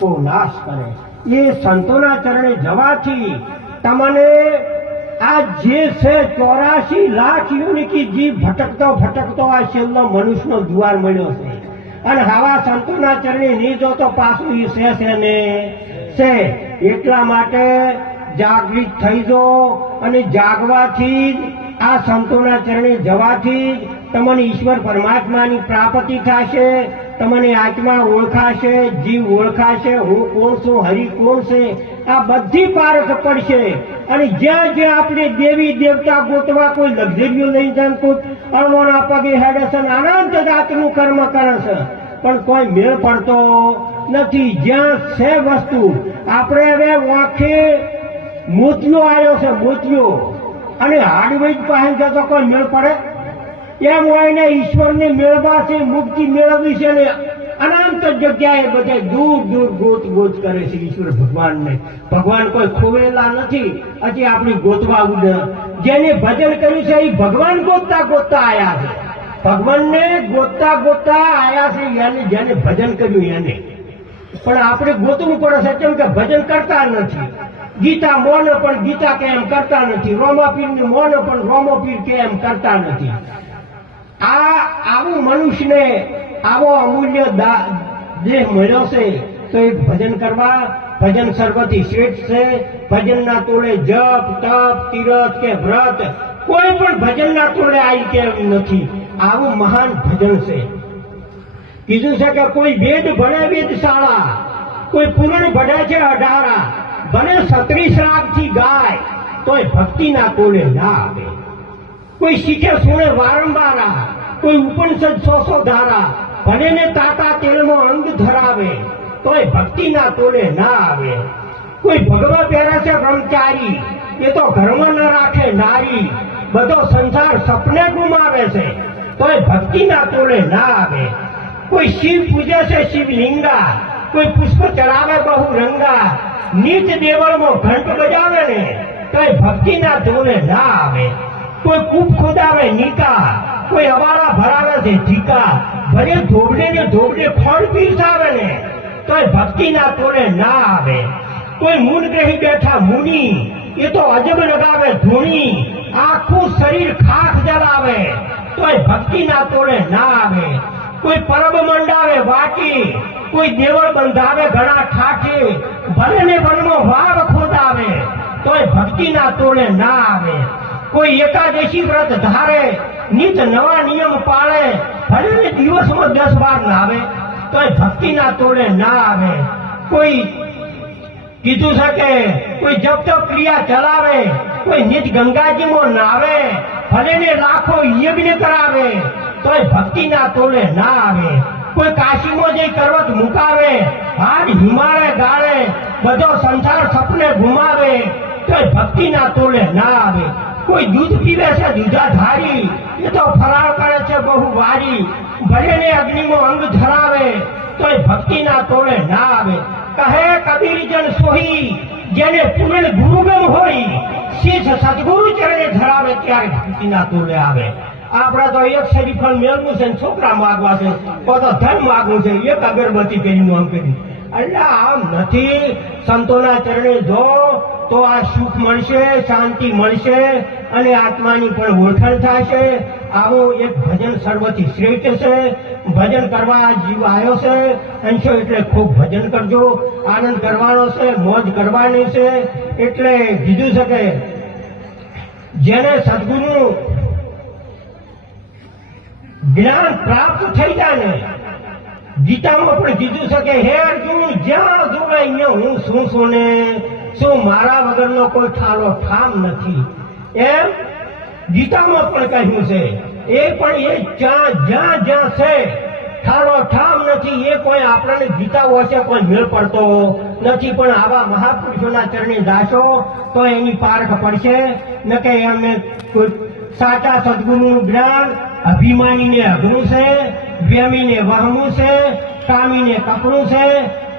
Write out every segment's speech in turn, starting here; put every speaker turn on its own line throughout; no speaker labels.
કો નાશ કરે. એ સંતોના ચરણે જવાથી તમને આ જે છે ચોરાશી લાખ યુનિકી જીવ ભટકતો ભટકતો આ છેલ્લો મનુષ્યનો જુવાર મળ્યો છે. અને આવા સંતોના ચરણે નહીં જો તો પાછું એ છે છે ને? છે. એટલા માટે જાગૃત થઈ જો અને જાગવાથી જ આ સંતોના ચરણે જવાથી જ તમને ઈશ્વર પરમાત્માની પ્રાપ્તિ થશે, તમને આત્મા ઓળખાશે, જીવ ઓળખાશે, હું કોણ છું, હરિ કોણ છે, આ બધી પારખ પડશે. અને જ્યાં જ્યાં આપણે દેવી દેવતા ગોતવા કોઈ લક્ઝરીઓ લઈ જાય કોઈ અળવાના પગે હેડે છે અને અનંત જાતનું કર્મ કરે છે. પણ કોઈ મેળ પડતો નથી. જ્યાં છે વસ્તુ, આપણે હવે વાંખે મોતિયો આવ્યો છે મોતિયો અને હાર્ડવેજ પાસે જતો કોઈ મેળ પડે? એમ હોય ને ઈશ્વરને મેળવા છે, મુક્તિ મેળવવી છે ને અનંત જગ્યાએ બધે દૂર દૂર ગોત ગોત કરે છે ઈશ્વર ભગવાનને. ભગવાન કોઈ ખોવેલા નથી, હજી આપણી ગોતવા ઉડે. જેને ભજન કર્યું છે એ ભગવાન ગોતતા ગોતતા આયા છે. ભગવાનને ગોતતા ગોતતા આયા છે એને જેને ભજન કર્યું એને. પણ આપણે ગોતવું પડે છે, કેમ કે ભજન કરતા નથી. ગીતા મોન પણ ગીતા કે એમ કરતા નથી રોમાપીર ને મોન પણ રોમોપીર કે એમ કરતા નથી. આ આવું મનુષ્યને, આવો અમૂલ્ય દેહ મળ્યો છે, તો એ ભજન કરવા, ભજન સર્વથી શ્રેષ્ઠ છે. ભજનના તોડે જપ, તપ, તીરથ કે વ્રત, કોઈ પણ ભજનના તોડે આવી કે નથી. આવું મહાન ભજન છે. કીધું છે કે કોઈ વેદ ભણે વેદશાળા, કોઈ પૂરણ ભણે છે અઢારા, ભલે સત્રીસ રાગથી ગાય, તોય ભક્તિના તોડે ના આવે કોઈ શીખે, સુણે વારંવાર કોઈ ઉપનિષદ સો સો ધારા. ભલે ને તાતા તેલમાં અંગ ધરાવે, તોય ભક્તિના તોલે ના આવે. કોઈ ભગવા પહેરા છે બ્રહ્મચારી, એ તો ઘરમાં ન રાખે નારી. બધો સંસાર સપને ગુમાવે છે, તોય ભક્તિના તોલે ના આવે. કોઈ શિવ પૂજે છે શિવલિંગા, કોઈ પુષ્પ ચડાવે બહુ રંગા. નીચ દેવળમાં ઘંટ બજાવે ને, તોય ભક્તિના તોલે ના આવે. કોઈ કૂપ ખોદાવે નિકા કોઈ અમારા ભરાવે છે, ઠીકા. ભલે ધોબડે ને ધોબડે ફળ પીરસાવે ને, તોય ભક્તિના તોડે ના આવે. કોઈ મૂન ગ્રહી બેઠા મુનિ, એ તો અજબ લગાવે ધૂણી. આખું શરીર ખાખ જલાવે, તોય ભક્તિના તોડે ના આવે. કોઈ પરબ મંડાવે વાકી, કોઈ દેવળ બંધાવે ઘણા ઠાઠે ભલે ને વનમાં વાવ ખોદાવે, તોય ભક્તિના તોડે ના આવે. કોઈ એકાદશી વ્રત ધારે, નિત નવા નિયમ પાળે, ભલે ને દિવસમાં દસ વાર નાવે તોય ભક્તિના તોડે ના આવે. કોઈ કીધું છે કે કોઈ જપ તપ ક્રિયા ચલાવે, કોઈ નિત ગંગાજીમાં નાવે ભલે ને લાખો યજ્ઞ કરાવે, તોય ભક્તિના તોડે ના આવે. કોઈ કાશીમાં જઈ કરવત મુકાવે હાડ હિમાલય ગાળે, બધો સંસાર સપને ઘુમાવે તોય ભક્તિના તોડે ના આવે. કોઈ દૂધ પીવે છે, દૂધાધારી. એ તો ફરાર કરે છે, બહુ વારી. ભલે ને અગ્નિમાં અંગ ધરાવે, તોય ભક્તિના તોડે ના આવે. કહે કબીરજન સોહી, જેને પૂર્ણ ગુરુગમ હોય શીશ સદગુરુ ચરણે ધરાવે ત્યારે ભક્તિના તોડે આવે. આપણા તો એક શરીફળ મેળવું છે ને છોકરા માગવા છે, તો ધન માગવું છે, એક અગરબત્તી કરીને આમ કરી એટલે આમ નથી. સંતોના ચરણે જો, તો આ સુખ મળશે, શાંતિ મળશે અને આત્માની પણ ઓળખાણ થશે. આવો એક ભજન સર્વથી શ્રેષ્ઠ છે. ભજન કરવા જીવ આવ્યો છે. અંશો એટલે ખૂબ ભજન કરજો. આનંદ કરવાનો છે, મોજ કરવાની છે. એટલે કીધું છે કે જેને સદગુરુ જ્ઞાન પ્રાપ્ત થઈ જાય ને, ગીતામાં પણ કીધું છે કે, હે અર્જુન જ્યાં જોવે હું શું છું ને શું મારા વગરનો કોઈ ઠાલો ઠામ નથી. એમ ગીતામાં પણ કહ્યું છે, એ પણ એ જ્યાં જ્યાં જ્યાં છે, ઠાલો ઠામ નથી, એ કોઈ આપણને ગીતા છે કોઈ મેળ પડતો નથી. પણ આવા મહાપુરુષોના ચરણે દાસો તો એની પારખ પડશે. ન કે એમને સાચા સદગુરુનું જ્ઞાન અભિમાનીને અઘરું છે, વ્યમીને વહમું છે, કામીને કપડું છે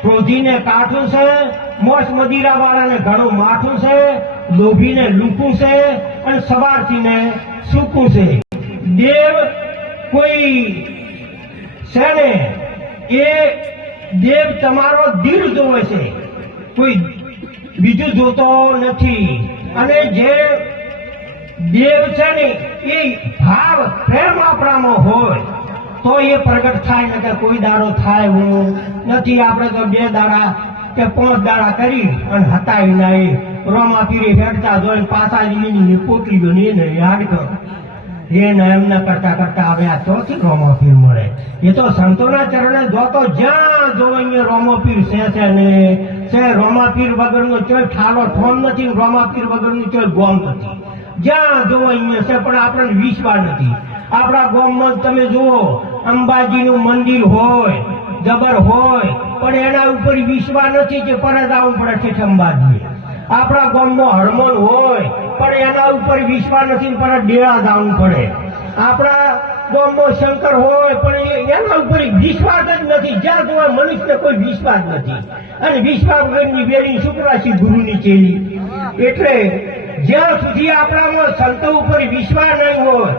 ક્રોધીને કાઠું છે, મોસ મદીરા વાળાને ઘણું માઠું છે, લોભીને લૂંટું છે અને સવારથીને સૂકું છે. દેવ કોઈ છે એ દેવ તમારો દિલ જોવે છે. કોઈ બીજું જોતો નથી. અને જે દેવ છે ને, એ ભાવ પ્રેમ આપણામાં હોય. તો એ પ્રગટ થાય ને કે કોઈ દાડો થાય હું. નથી આપણે તો બે દાડા કે પાંચ દાડા કરી અને હતાવી ના એ રોમા પીરી હેડતા જોઈને પાછા લીની પોટલી જો ને એને એને એમના કરતા કરતા હવે આ ચોથી રોમોપીર મળે. એ તો સંતોના ચરણે જોતો જ્યાં જોવો અહીંયા રોમોપીર છે છે ને. છે વગર વગરનો ચોય ઠાલો ઠોન નથી રોમા પીર વગર વગરનું ચોય ગોમ નથી. જ્યાં જોવો અહીંયા છે પણ આપણને વિશ્વાસ નથી. આપણા ગામમાં તમે જુઓ અંબાજીનું મંદિર હોય, જબર હોય, પણ એના ઉપર વિશ્વાસ નથી કે પરત આવવું પડે છે અંબાજી આપણા ગામનો હરમોન હોય, પણ એના ઉપર વિશ્વાસ નથી પરત ડેરા જવું પડે. આપણા ગામનો શંકર હોય, પણ એના ઉપર વિશ્વાસ જ નથી. જ્યાં જોવા મનુષ્યને કોઈ વિશ્વાસ નથી. અને વિશ્વાસ વગરની વેલી શુક્રાશી ગુરુની ચેલી. એટલે જ્યાં સુધી આપણામાં સંતો ઉપર વિશ્વાસ નહીં હોય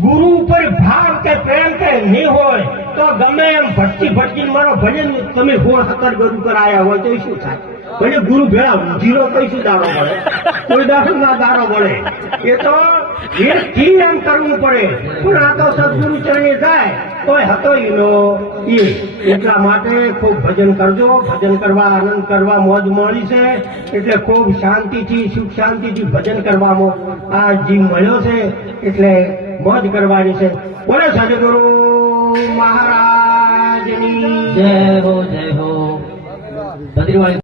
ગુરુ ઉપર ભાવ કે પ્રેમ કે નહીં હોય, તો ગમે એમ ભટકી ભટકી મારો ભજન તમે ગોળ હતર ગરુ કરાયા હોય તો શું થાય? ભલે ગુરુ ભેળા જીરો કઈ શું દાડો મળે કોઈ દાડો ના દાડો મળે એ તો એ થી એમ કરવું પડે. પણ આ તો સદગુરુ ચરણે જાય, તોય હતો એનો એ એટલા માટે ખૂબ ભજન કરજો. ભજન કરવા આનંદ કરવા મોજ મળી છે. એટલે ખૂબ શાંતિથી, સુખ શાંતિથી ભજન કરવામાં આ જીવ મળ્યો છે. એટલે મોજ કરવાની છે. બોલો સદગુરુ મહારાજની.
જય હો જય હો. બદ્રીવાળી